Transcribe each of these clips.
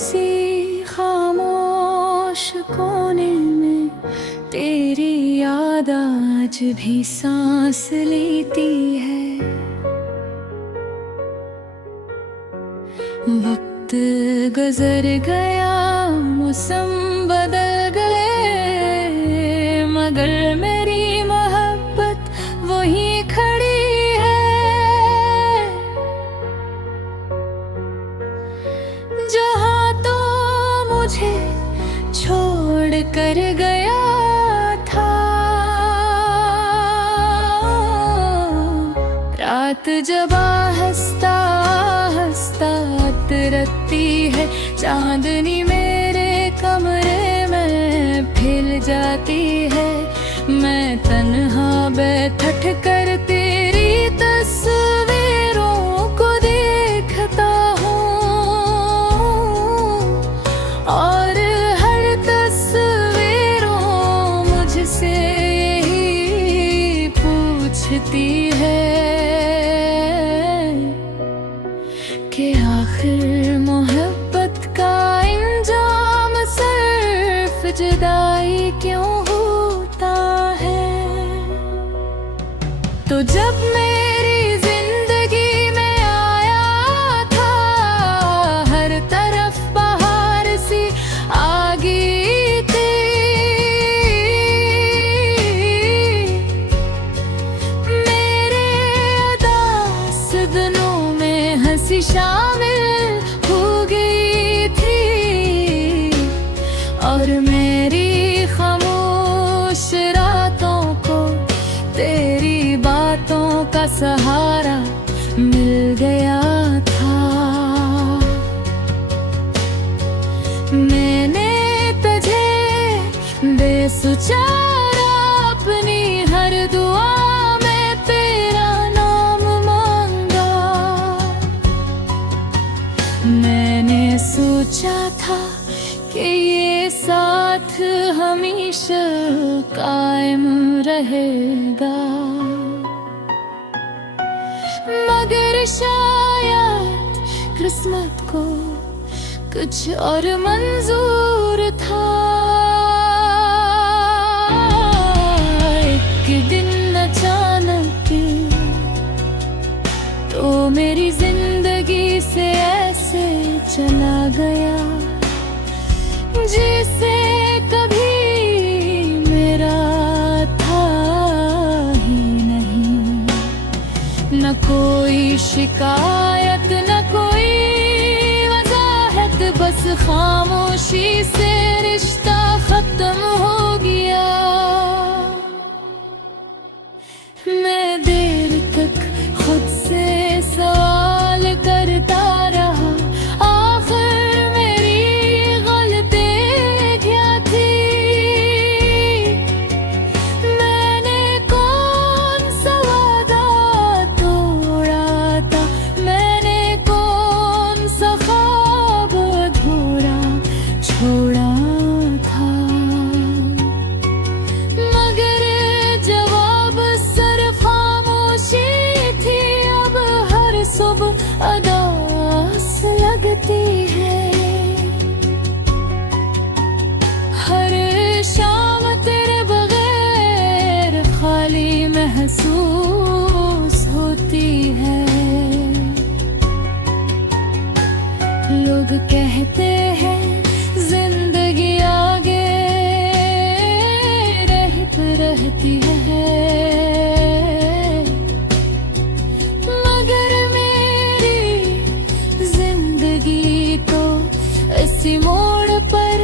किसी खामोश कोने में तेरी याद आज भी सांस लेती है। वक्त गुजर गया, मौसम बदल गए, मगर मेरी मोहब्बत वहीं खड़ी है। जहाँ तो मुझे छोड़ कर गया था, रात जब हंसता हंसता उतरती है, चांदनी मेरे कमरे में खिल जाती है। मैं तन्हा बैठ कर तेरी तस्वीरों को देखता हूँ, और हर तस्वीरों मुझसे यही पूछती है कि आखिर मोहब्बत का इंजाम सिर्फ जुदाई क्यों होता है। तो जब मेरी जिंदगी में आया था, हर तरफ बहार सी आ गई थी। मेरे उदास दिनों में हंसी शामिल हो गई थी, और मेरी खामोश रातों को तेरी बातों का सहारा मिल गया था। मैंने तुझे बेसुचारा अपनी हर दुआ में तेरा नाम मांगा। मैंने सोचा था कि ये साथ हमेशा कायम रहेगा, मगर शायद किस्मत को कुछ और मंजूर था। एक दिन अचानक तो मेरी जिंदगी से ऐसे चला गया, जिसे कभी मेरा था ही नहीं। न कोई शिकायत, न कोई वजाहत, बस खामोशी से रिश्ता खत्म हो गया। मैं देर तक खुद से सवाल करता रहा, आखिर मेरी गलती क्या थी। मैंने कौन सा वादा तोड़ा था, मैंने कौन सा ख्वाब अधूरा छोड़ा था। मगर जवाब सिर्फ खामोशी थी। अब हर सुबह अदास लगती है, हर शाम तेरे बगैर खाली महसूस होती है। लोग कहते हैं जिंदगी आगे रहती है, मगर मेरी जिंदगी तो इसी मोड़ पर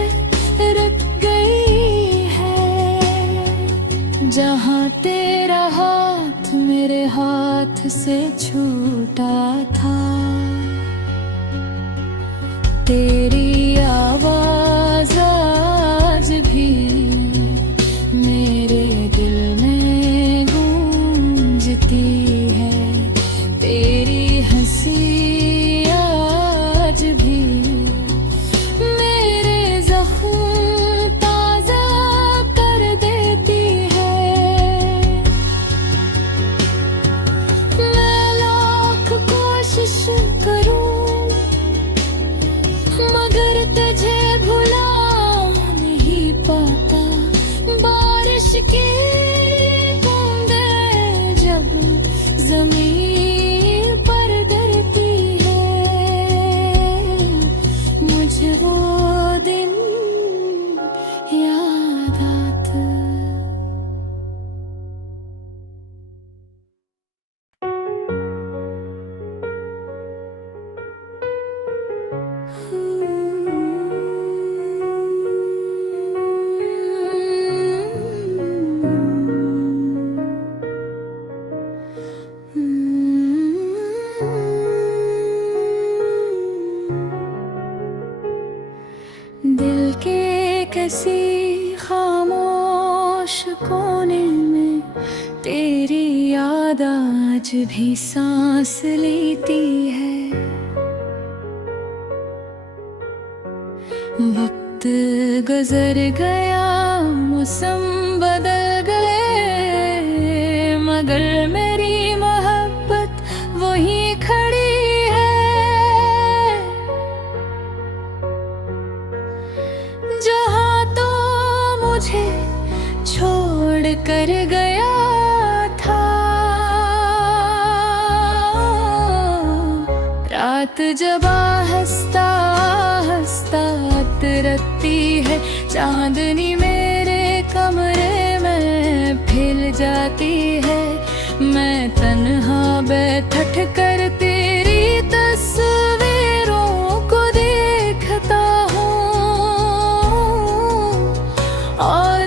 रुक गई है। जहाँ तेरा हाथ मेरे हाथ से छूटा था, तेरी आवाज आज भी मेरे दिल में गूंजती है। तेरी हंसी आज भी मेरे ज़ख्म ताज़ा कर देती है। मैं लाख कोशिश करूं, मगर याद आज भी सांस लेती है। वक्त गुजर गया, मौसम बदल गए, मगर मेरी मोहब्बत वहीं खड़ी है। जहाँ तो मुझे छोड़ कर गया था, रात जब हंसता हंसता उतरती है, चांदनी मेरे कमरे में खिल जाती है। मैं तन्हा बैठ कर तेरी तस्वीरों को देखता हूँ, और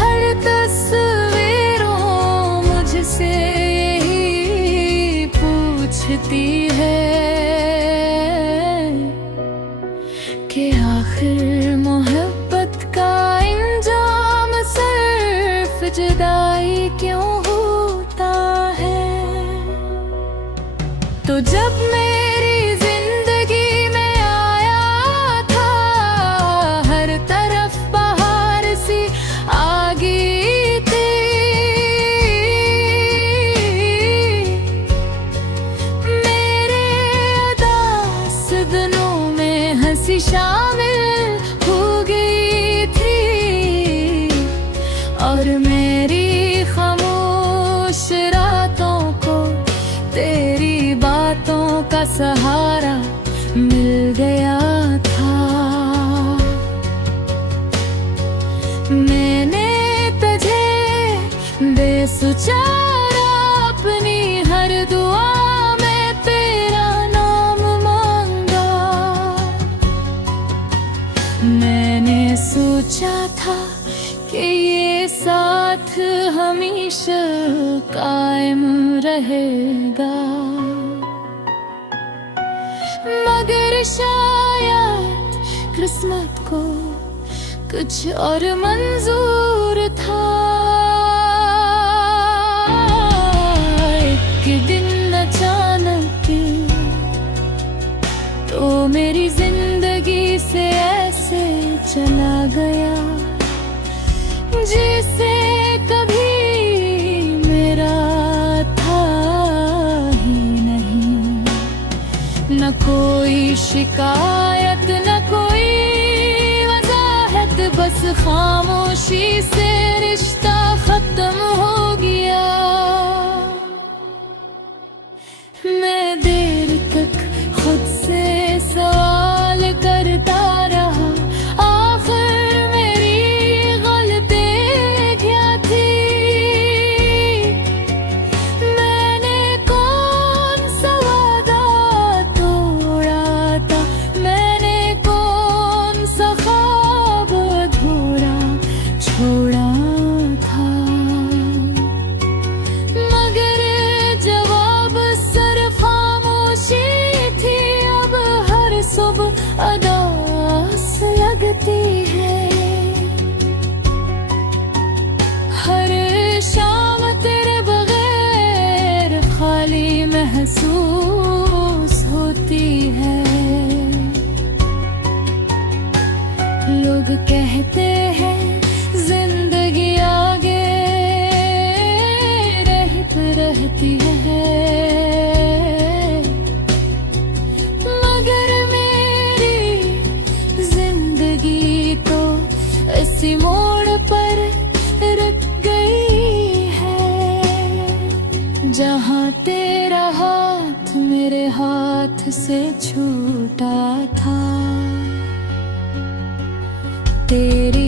हर तस्वीरों मुझसे यही पूछती है कि आखिर मोहब्बत का इंजाम सिर्फ जुदाई क्यों होता है। तो जब मेरी जिंदगी में आया था, हर तरफ बहार सी आ गई थी। मेरे उदास दिनों में हंसी शामिल हो गई थी, और मेरी खामोश रातों को तेरी बातों का सहारा मिल गया था। मैंने तुझे बेसुचारा अपनी हर दुआ में तेरा नाम मांगा। मैंने सोचा था कि ये साथ हमेशा कायम रहेगा, मगर शायद किस्मत को कुछ और मंजूर था। एक दिन अचानक तो मेरी जिंदगी से ऐसे चला गया, जिसे कभी मेरा था ही नहीं। न कोई शिकायत, न कोई वजाहत, बस खामोशी से रिश्ता खत्म हो गया। मैं देर तक खुद से सवाल करता रहा, आखिर मेरी गलती क्या थी। मैंने कौन सा वादा तोड़ा था, मैंने कौन सा ख्वाब अधूरा छोड़ा था। मगर जवाब सिर्फ खामोशी थी। अब हर सुबह अदास लगती है, हर शाम तेरे बगैर खाली महसूस होती है। लोग कहते हैं जिंदगी आगे रहती है, मगर मेरी जिंदगी तो इसी मोड़ पर रुक गई है। जहाँ तेरा हाथ मेरे हाथ से छूटा था, तेरी